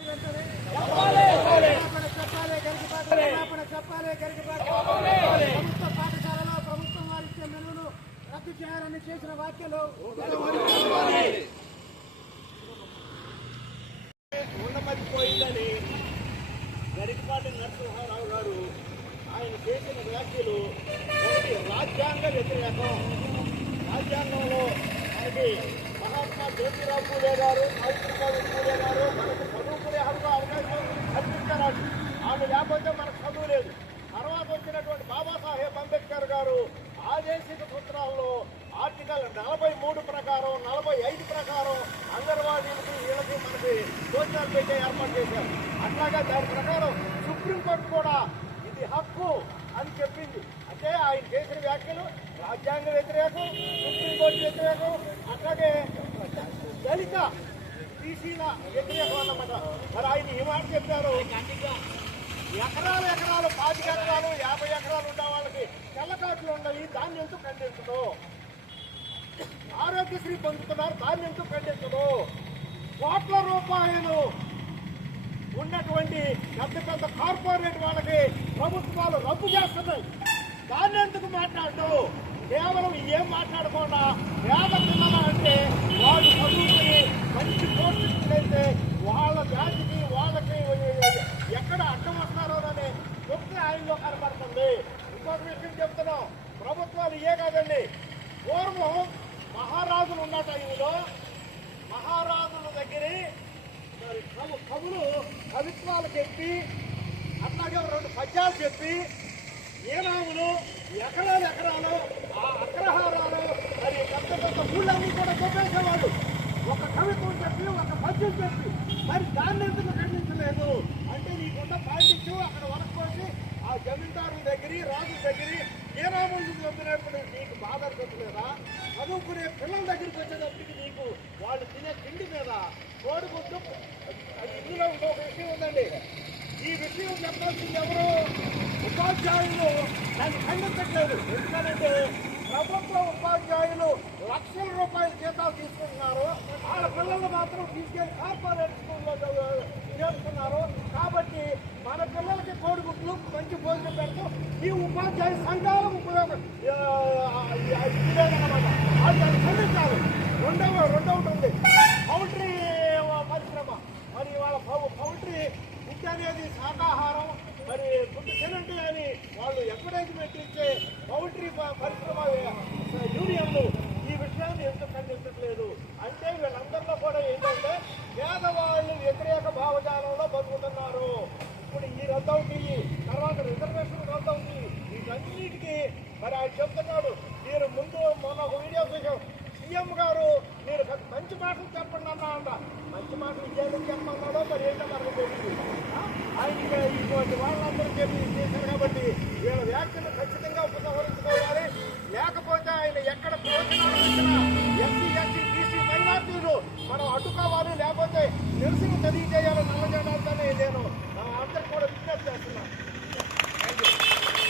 ప్రభుత్వ పాఠశాలలో ప్రభుత్వం వారిచ్చే మెనును రద్దు చేయాలని చేసిన వ్యాఖ్యలు ఉండమరిపోయిందని గరికపాటి నరసింహారావు గారు ఆయన చేసిన వ్యాఖ్యలు రాజ్యాంగ వ్యతిరేకం. రాజ్యాంగంలో మనకి మహాత్మా జ్యోతిరావు పూలే గారు, సావిత్రిబాయి పూలే గారు మనకు చదువుకునే హక్కు అవకాశం కల్పించారు. ఆమె లేకపోతే మనకు చదువు లేదు. తర్వాత వచ్చినటువంటి బాబాసాహెబ్ అంబేద్కర్ గారు ఆదేశిక సూత్రాల్లో ఆర్టికల్ 43 ప్రకారం 45 ప్రకారం అంగన్వాడీలకి వీళ్ళకి మనకి భోజనాలు పెట్టే ఏర్పాటు చేశారు. అట్లాగే దాని ప్రకారం సుప్రీంకోర్టు కూడా ఇది హక్కు అని చెప్పింది. అంటే ఆయన చేసిన వ్యాఖ్యలు రాజ్యాంగ వ్యతిరేకం, సుప్రీంకోర్టు వ్యతిరేకం, అట్లాగే దళిత బీసీల వ్యతిరేకం అన్నమాట. మరి ఆయన ఈ మాట చెప్పారు, ఎకరాలు 25 ఎకరాలు 50 ఎకరాలు ఉన్న వాళ్ళకి తెల్లకాట్లు ఉండవు, దాన్ని ఎందుకు ఖండించదు? ఆరోగ్యశ్రీ పొందుతున్నారు, దాన్ని ఎందుకు ఖండించదు? కోట్ల రూపాయలు ఉన్నటువంటి పెద్ద కార్పొరేట్ వాళ్ళకి ప్రభుత్వాలు రద్దు చేస్తున్నాయి, దాన్ని ఎందుకు మాట్లాడు? కేవలం ఏం మాట్లాడకుండా పేద పిల్లలు అంటే వాళ్ళు చదువుకుని మంచి పోషిస్తులైతే వాళ్ళ జాతికి వాళ్ళకి ఎక్కడ అడ్డం వస్తారోనని చెప్తే ఆయనలో కనబడుతుంది. ఇంకొక విషయం చెప్తున్నాం, ప్రభుత్వాలు ఇయే కాదండి. పూర్వం మహారాజులు ఉన్న టైంలో మహారాజుల దగ్గర కవులు కవిత్వాలు చెప్పి అట్లాగే 2 పద్యాలు చెప్పి ఏనాములు ఎకరాలు ఆ అగ్రహారాలు మరి పెద్ద ఊళ్ళన్నీ కూడా చెప్పేసేవాడు. ఒక కవిత్వం చెప్పి ఒక పద్యం చెప్పి మరి దాన్ని ఎందుకు ఖండించలేదు అంటే నీకున్న పాండిత్యం అక్కడ వరకోసి ఆ జమీందారుల దగ్గర రాజుల దగ్గర ఏనాములు పంపినప్పుడు నీకు బాధ అనిపించలేదా? చదువుకునే పిల్లల దగ్గరికి వచ్చేటప్పటికి నీకు వాళ్ళు తినే తిండి మీద కోడిగుడ్డు అది ఇందులో ఇంకొక విషయం ఉందండి. ఈ విషయం చెప్పాల్సింది ఎవరు? ఉపాధ్యాయులు దాన్ని ఖండించట్లేదు. ఎందుకంటే ప్రభుత్వ ఉపాధ్యాయులు లక్షల రూపాయల జీతాలు తీసుకుంటున్నారు, వాళ్ళ పిల్లలు మాత్రం తీసుకెళ్లి కార్పొరేట్ స్కూల్లో చేస్తున్నారు. కాబట్టి మన పిల్లలకి కోడిగుడ్లు మంచి భోజనం పెడుతూ ఈ ఉపాధ్యాయ సంఘాలకు ఉపయోగం ఇదేనమాట. అది దాన్ని ఖండించాలి. రెండవది ఉంది పౌల్ట్రీ పరిశ్రమ. మరి వాళ్ళ పౌల్ట్రీ ఫుడ్ అనేది శాకాహారం, మరి ఫుడ్ తినండి అని వాళ్ళు ఎంకరేజ్మెంట్ ఇచ్చే పౌల్ట్రీ పరిశ్రమ యూనియన్లు ఈ విషయాన్ని ఎందుకు ఖండించట్లేదు అంటే వీళ్ళందరిలో కూడా ఏంటంటే పేదవాళ్ళు వ్యతిరేక భావజాలంలో బతుకుతున్నారు. ఇప్పుడు ఈ రద్దవుతాయి, తర్వాత రిజర్వేషన్ రద్దవుతాయి, వీటన్నిటికీ మరి ఆయన చెప్తున్నాడు. మీరు ముందు మొన్న ఒక వీడియో చూసాం, సీఎం గారు మీరు మంచి మాటలు చెప్పండి అన్నా అంట. మంచి మాటలు ఇచ్చేందుకు చెప్పమన్నాడో మరి ఏంటో మనకు తెలియదు. ఆయన ఇటువంటి వాళ్ళందరూ చేశారు కాబట్టి వీళ్ళ వ్యాఖ్యలు ఖచ్చితంగా ఉపసంహరించుకోవాలి. లేకపోతే ఆయన ఎక్కడ ప్రయోజనాలు ఇచ్చినా ఎస్సీ, ఎస్టీ, బీసీ మైనార్టీలు మనం అడ్డుకోవాలి, లేకపోతే నిరసన తెలియజేయాలి.